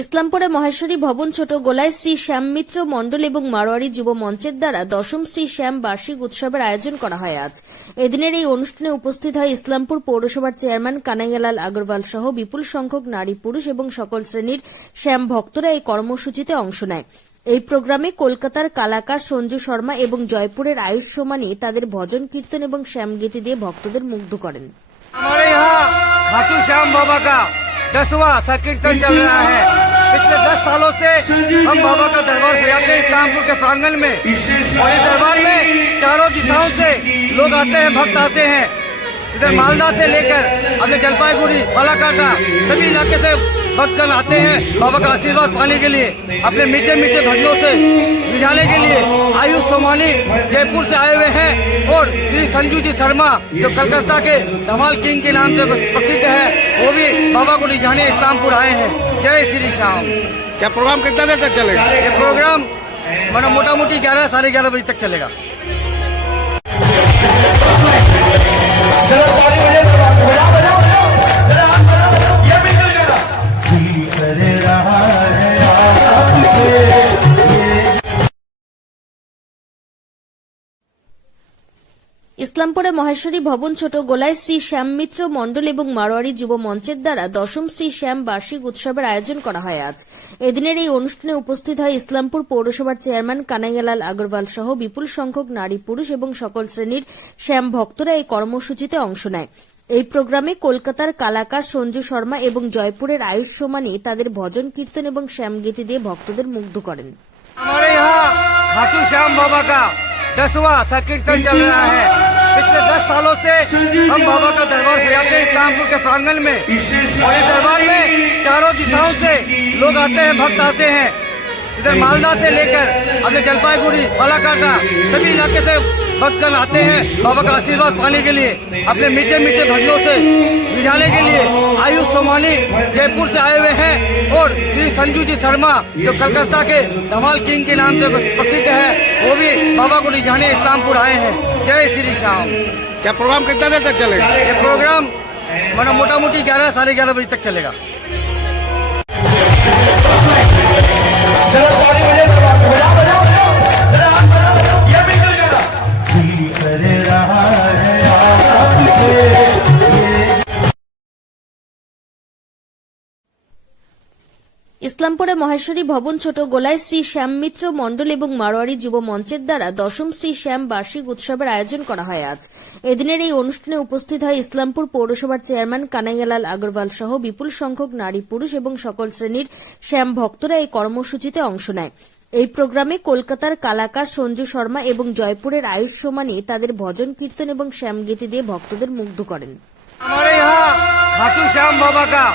ইসলামপুরে মহেশ্বরী ভবন ছোট গোলায় শ্রী শ্যাম মিত্র মণ্ডল এবং মারোয়ারি যুব মঞ্চের দ্বারা দশম শ্রী শ্যাম বার্ষিক উৎসবের আয়োজন করা হয় আজ। এদিনের এই অনুষ্ঠানে উপস্থিত হয় ইসলামপুর পৌরসভার চেয়ারম্যান কানাইয়ালাল আগরওয়াল সহ বিপুল সংখ্যক নারী, পুরুষ এবং সকল শ্রেণির শ্যাম ভক্তরা এই কর্মসূচিতে অংশ নেয়। এই প্রোগ্রামে কলকাতার কালাকার সঞ্জু শর্মা এবং জয়পুরের আয়ুষ সোমানি তাদের ভজন, কীর্তন এবং শ্যামগীতি দিয়ে ভক্তদের মুগ্ধ করেন। दसवां संकीर्तन चल रहा है। पिछले दस सालों से हम बाबा का दरबार सजाते हैं, इस्लामपुर के प्रांगण में। और इस दरबार में चारों दिशाओं से लोग आते हैं, भक्त आते हैं। इधर मालदा से लेकर अपने जलपाईगुड़ी बालाकाटा सभी इलाके से भक्तगण आते हैं बाबा का आशीर्वाद पाने के लिए। अपने मीठे मीठे भजनों से रिझाने के लिए आयुष सोमानी जयपुर से आए हुए हैं। और श्री संजू जी शर्मा, जो कलकत्ता के धमाल किंग के नाम से प्रसिद्ध है। वो भी बाबा को रिझाने इस्लामपुर आए हैं। जय श्री श्याम क्या प्रोग्राम कितना देर तक चलेगा? ये प्रोग्राम मतलब मोटा मोटी ग्यारह साढ़े ग्यारह बजे तक चलेगा। ইসলামপুরে মহেশ্বরী ভবন ছোট গোলায় শ্রী শ্যাম মিত্র মণ্ডল এবং মারোয়ারি যুব মঞ্চের দ্বারা দশম শ্রী শ্যাম বার্ষিক উৎসবের আয়োজন করা হয় আজ এদিনের এই অনুষ্ঠানে উপস্থিত হয় ইসলামপুর পৌরসভার চেয়ারম্যান কানাইয়ালাল আগরওয়াল সহ বিপুল সংখ্যক নারী পুরুষ এবং সকল শ্রেণীর শ্যাম ভক্তরা এই কর্মসূচিতে অংশ নেয় এই প্রোগ্রামে কলকাতার কালাকার সঞ্জু শর্মা এবং জয়পুরের আয়ুষ সোমানি তাদের ভজন কীর্তন এবং শ্যামগীতি দিয়ে ভক্তদের মুগ্ধ করেন हमारे यहाँ खाटू श्याम बाबा का दसवां संकीर्तन चल रहा है पिछले दस सालों से हम बाबा का दरबार सजाते हैं इस्लामपुर के प्रांगण में। और इस दरबार में चारों दिशाओं से लोग आते हैं, भक्त आते हैं। इधर मालदा से लेकर अपने जलपाईगुड़ी, बालाकाटा सभी इलाके से भक्तगण आते हैं बाबा का आशीर्वाद पाने के लिए, अपने मीठे मीठे भजनों से रिझाने के लिए। आयुष सोमानी जयपुर से आए हुए हैं और श्री संजू जी शर्मा, जो कलकत्ता के धमाल किंग के नाम से प्रसिद्ध है। वो भी बाबा को रिझाने इस्लामपुर आए हैं। जय श्री श्याम क्या प्रोग्राम कितना देर तक चलेगा? ये प्रोग्राम मतलब मोटा मोटी ग्यारह साढ़े ग्यारह बजे तक चलेगा। ইসলামপুরে মহেশ্বরী ভবন ছোট গোলায় শ্রী শ্যাম মিত্র মণ্ডল এবং মারোয়ারি যুব মঞ্চের দ্বারা দশম শ্রী শ্যাম বার্ষিক উৎসবের আয়োজন করা হয় আজ এদিনের এই অনুষ্ঠানে উপস্থিত হয় ইসলামপুর পৌরসভার চেয়ারম্যান কানাইয়ালাল আগরওয়াল সহ বিপুল সংখ্যক নারী পুরুষ এবং সকল শ্রেণীর শ্যাম ভক্তরা এই কর্মসূচিতে অংশ নেয় এই প্রোগ্রামে কলকাতার কালাকার সঞ্জু শর্মা এবং জয়পুরের আয়ুষ সোমানি তাদের ভজন কীর্তন এবং শ্যামগীতি দিয়ে ভক্তদের মুগ্ধ করেন हमारे यहाँ खाटू श्याम बाबा का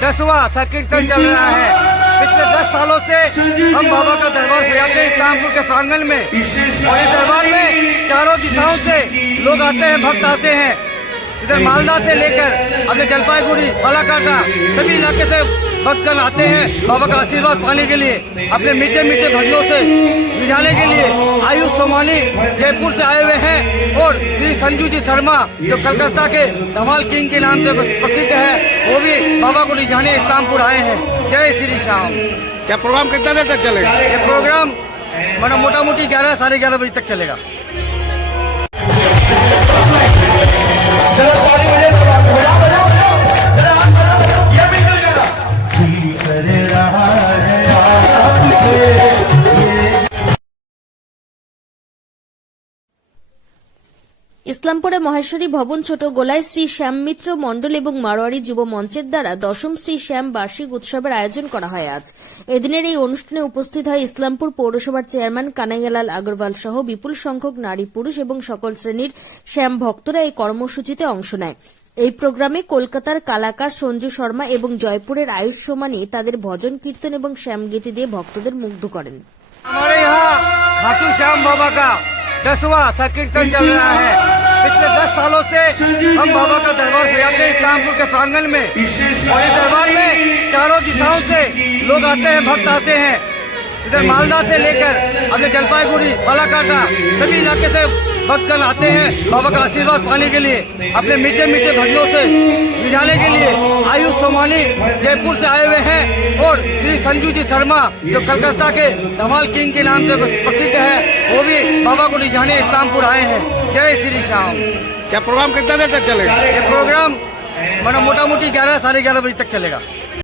दसवां संकीर्तन चल रहा है पिछले दस सालों से हम बाबा का दरबार सजाते हैं इस्लामपुर के प्रांगण में। और इस दरबार में चारों दिशाओं से लोग आते हैं, भक्त आते हैं। इधर मालदा से लेकर अपने जलपाईगुड़ी, बालाकाटा सभी इलाके से भक्तगण आते हैं बाबा का आशीर्वाद पाने के लिए, अपने मीठे मीठे भजनों से रिझाने के लिए। आयुष सोमानी जयपुर से आए हुए हैं और श्री संजू जी शर्मा, जो कलकत्ता के धमाल किंग के नाम से प्रसिद्ध है। वो भी बाबा को रिझाने इस्लामपुर आए हैं। जय श्री श्याम क्या प्रोग्राम कितना देर तक चलेगा? ये प्रोग्राम मतलब मोटा मोटी ग्यारह साढ़े ग्यारह बजे तक चलेगा। ইসলামপুরে মহেশ্বরী ভবন ছোট গোলায় শ্রী শ্যাম মিত্র মণ্ডল এবং মারোয়ারি যুব মঞ্চের দ্বারা দশম শ্রী শ্যাম বার্ষিক উৎসবের আয়োজন করা হয় আজ এদিনের এই অনুষ্ঠানে উপস্থিত হয় ইসলামপুর পৌরসভার চেয়ারম্যান কানাইয়ালাল আগরওয়াল সহ বিপুল সংখ্যক নারী পুরুষ এবং সকল শ্রেণীর শ্যাম ভক্তরা এই কর্মসূচিতে অংশ নেয় এই প্রোগ্রামে কলকাতার কালাকার সঞ্জু শর্মা এবং জয়পুরের আয়ুষ সোমানি তাদের ভজন কীর্তন এবং শ্যামগীতি দিয়ে ভক্তদের মুগ্ধ করেন हमारे यहाँ खाटू श्याम बाबा का दसवां संकीर्तन चल रहा है पिछले दस सालों से हम बाबा का दरबार सजाते हैं, इस्लामपुर के प्रांगण में। और इस दरबार में चारों दिशाओं से लोग आते हैं, भक्त आते हैं। इधर मालदा से लेकर अपने जलपाईगुड़ी बालाकाटा सभी इलाके से भक्तगण आते हैं बाबा का आशीर्वाद पाने के लिए अपने मीठे मीठे भजनों से रिझाने के लिए। आयुष सोमानी जयपुर से आए हुए हैं और श्री संजू जी शर्मा जो कलकत्ता के धमाल किंग के नाम से प्रसिद्ध है वो भी बाबा को रिझाने इस्लामपुर आए हैं। जय श्री श्याम। क्या प्रोग्राम कितना देर तक चलेगा? ये प्रोग्राम मतलब मोटा मोटी ग्यारह साढ़े ग्यारह बजे तक चलेगा।